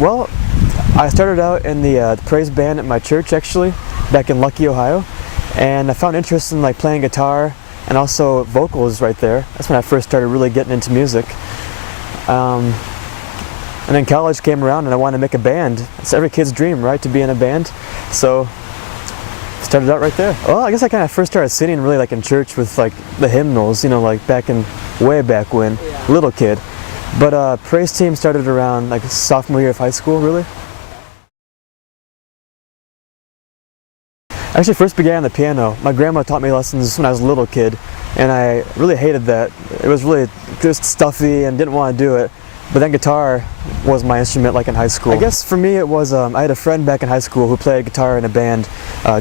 Well, I started out in the praise band at my church actually, back in Lucky, Ohio, and I found interest in like playing guitar and also vocals right there. That's when I first started really getting into music. And then college came around and I wanted to make a band. It's every kid's dream, right, to be in a band. So started out right there. Well, I guess I kind of first started singing really like in church with like the hymnals, you know, like way back when, little kid. But praise team started around like sophomore year of high school, really. I actually first began on the piano. My grandma taught me lessons when I was a little kid, and I really hated that. It was really just stuffy and didn't want to do it. But then guitar was my instrument like in high school. I guess for me it was, I had a friend back in high school who played guitar in a band,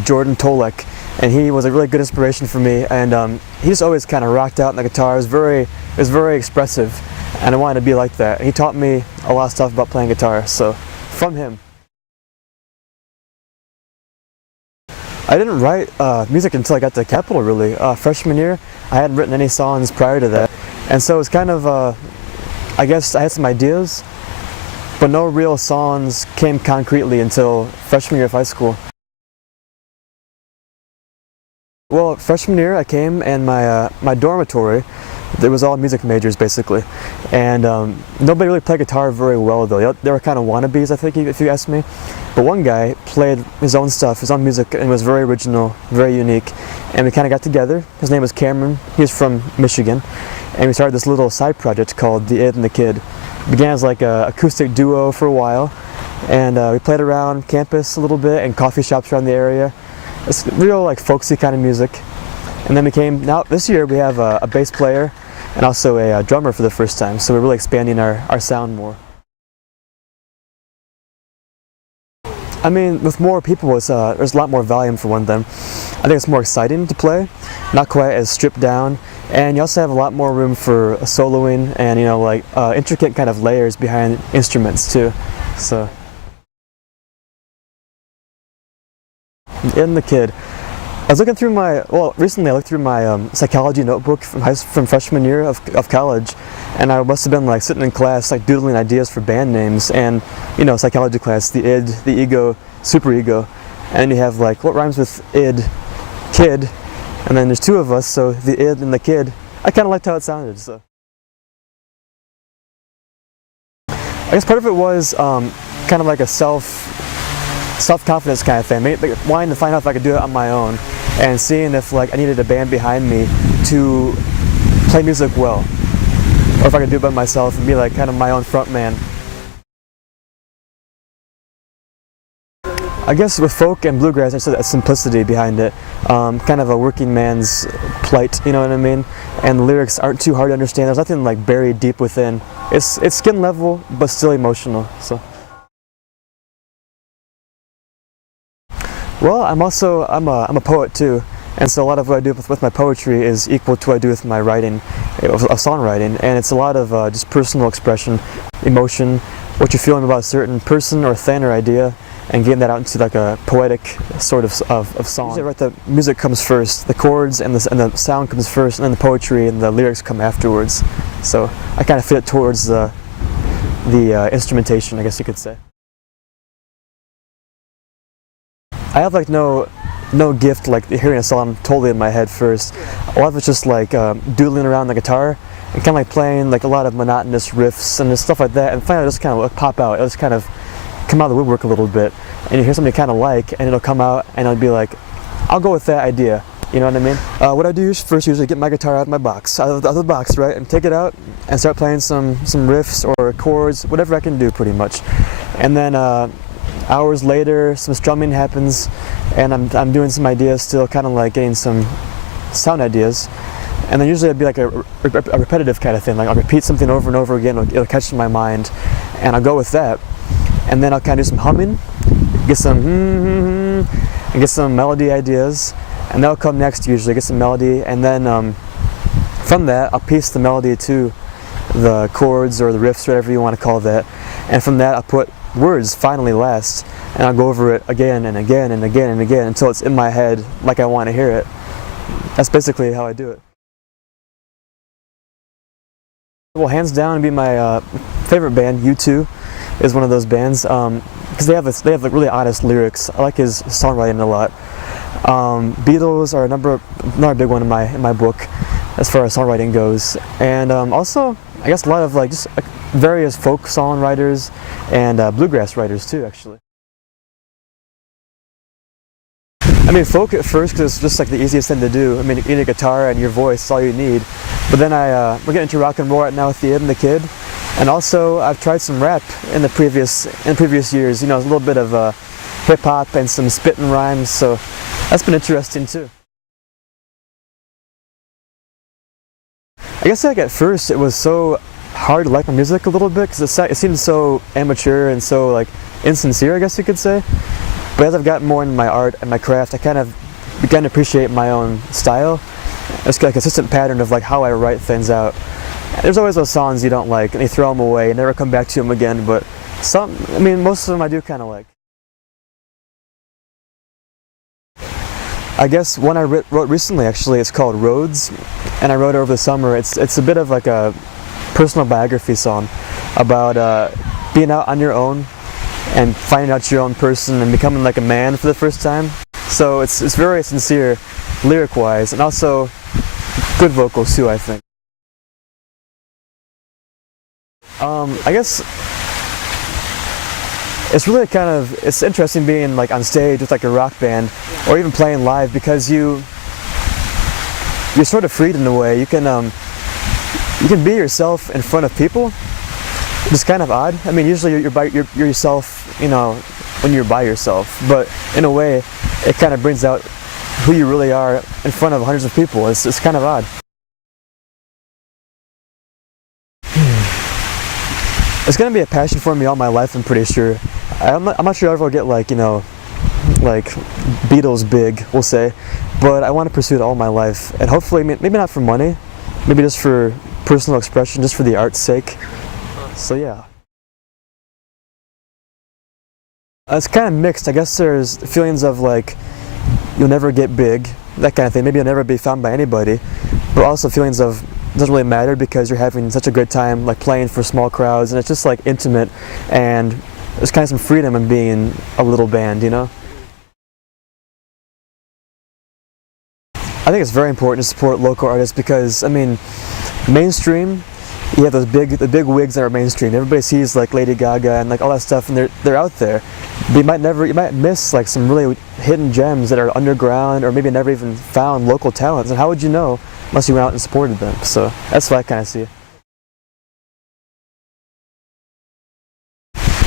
Jordan Tolek, and he was a really good inspiration for me, and he just always kind of rocked out on the guitar. It was very expressive, and I wanted to be like that. He taught me a lot of stuff about playing guitar, so from him. I didn't write music until I got to Capitol, really. Freshman year, I hadn't written any songs prior to that. And so it was kind of, I guess I had some ideas, but no real songs came concretely until freshman year of high school. Well, freshman year I came and my dormitory, there was all music majors basically. And nobody really played guitar very well though. They were kind of wannabes, I think, if you ask me. But one guy played his own stuff, his own music, and it was very original, very unique. And we kind of got together. His name was Cameron. He's from Michigan. And we started this little side project called The Id and the Kid. It began as like an acoustic duo for a while. And we played around campus a little bit and coffee shops around the area. It's real like folksy kind of music. And then now this year we have a bass player and also a drummer for the first time. So we're really expanding our sound more. I mean, with more people, there's a lot more volume for one thing. I think it's more exciting to play, not quite as stripped down, and you also have a lot more room for soloing and, you know, like intricate kind of layers behind instruments too. So, in the Kid. I was looking through recently I looked through my psychology notebook from freshman year of college, and I must have been like sitting in class like doodling ideas for band names, and you know, psychology class, the id, the ego, superego, and you have like what rhymes with id, kid, and then there's two of us, so the id and the kid. I kind of liked how it sounded, so. I guess part of it was kind of like a self-confidence kind of thing, maybe wanting to find out if I could do it on my own, and seeing if like I needed a band behind me to play music well, or if I could do it by myself and be like kind of my own front man. I guess with folk and bluegrass, there's a simplicity behind it, kind of a working man's plight, you know what I mean? And the lyrics aren't too hard to understand. There's nothing like buried deep within. It's skin level, but still emotional. So. Well, I'm a poet too, and so a lot of what I do with my poetry is equal to what I do with my writing, of songwriting, and it's a lot of just personal expression, emotion, what you're feeling about a certain person or thing or idea, and getting that out into like a poetic sort of song. Usually, right, the music comes first, the chords and the sound comes first, and then the poetry and the lyrics come afterwards. So I kind of fit towards the instrumentation, I guess you could say. I have like no gift like hearing a song totally in my head first. A lot of it's just like doodling around the guitar and kind of like playing like a lot of monotonous riffs and stuff like that, and finally it'll just kind of pop out. It'll just kind of come out of the woodwork a little bit, and you hear something you kind of like, and it'll come out, and it'll be like, I'll go with that idea. You know what I mean? What I do first usually get my guitar out of the box, right, and take it out and start playing some riffs or chords, whatever I can do pretty much, and then. Hours later, some strumming happens, and I'm doing some ideas still, kind of like getting some sound ideas. And then usually it'd be like a repetitive kind of thing, like I'll repeat something over and over again, it'll catch in my mind, and I'll go with that. And then I'll kind of do some humming, get some and get some melody ideas, and that'll come next usually, get some melody, and then from that I'll piece the melody to the chords or the riffs, whatever you want to call that, and from that I'll put words finally last, and I'll go over it again and again and again and again until it's in my head like I want to hear it. That's basically how I do it. Well, hands down, it'd be my favorite band, U2. is one of those bands because they have like really honest lyrics. I like his songwriting a lot. Beatles are another big one in my book as far as songwriting goes, and also I guess a lot of like just various folk songwriters and bluegrass writers too, actually. I mean, folk at first because it's just like the easiest thing to do. I mean, you need a guitar and your voice is all you need. But then we're getting into rock and roll right now with the Ed and the Kid, and also I've tried some rap in previous years. You know, a little bit of hip hop and some spit and rhymes. So that's been interesting too. I guess like at first it was so hard to like my music a little bit because it seemed so amateur and so like insincere, I guess you could say. But as I've gotten more into my art and my craft, I kind of began to appreciate my own style. It's like a consistent pattern of like how I write things out. There's always those songs you don't like and you throw them away and never come back to them again, but most of them I do kind of like. I guess one I wrote recently actually, it's called Roads, and I wrote it over the summer. It's a bit of like a personal biography song about being out on your own and finding out your own person and becoming like a man for the first time. So it's very sincere lyric-wise and also good vocals too, I think. I guess it's really it's interesting being like on stage with like a rock band or even playing live because you're sort of freed in a way. You can be yourself in front of people. It's kind of odd. I mean, usually you're yourself, you know, when you're by yourself. But in a way, it kind of brings out who you really are in front of hundreds of people. It's kind of odd. It's gonna be a passion for me all my life, I'm pretty sure. I'm not sure I'll ever get like, you know, like Beatles big, we'll say. But I want to pursue it all my life. And hopefully, maybe not for money, maybe just for personal expression, just for the art's sake. So yeah. It's kind of mixed. I guess there's feelings of like you'll never get big, that kind of thing. Maybe you'll never be found by anybody, but also feelings of it doesn't really matter because you're having such a good time like playing for small crowds and it's just like intimate and there's kind of some freedom in being a little band, you know? I think it's very important to support local artists because, I mean, mainstream, you have the big wigs that are mainstream. Everybody sees like Lady Gaga and like all that stuff, and they're out there. But you might miss like some really hidden gems that are underground or maybe never even found local talents. And how would you know unless you went out and supported them? So that's what I kind of see.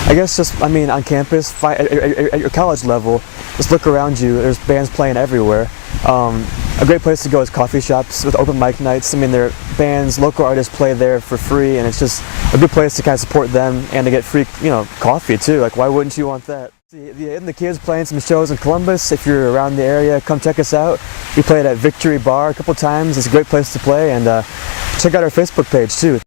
I guess just, I mean, on campus, at your college level, just look around you. There's bands playing everywhere. A great place to go is coffee shops with open mic nights. I mean, there are bands, local artists play there for free, and it's just a good place to kind of support them and to get free, you know, coffee too. Like, why wouldn't you want that? The Ed and the Kid's playing some shows in Columbus. If you're around the area, come check us out. We played at Victory Bar a couple times. It's a great place to play, and check out our Facebook page too.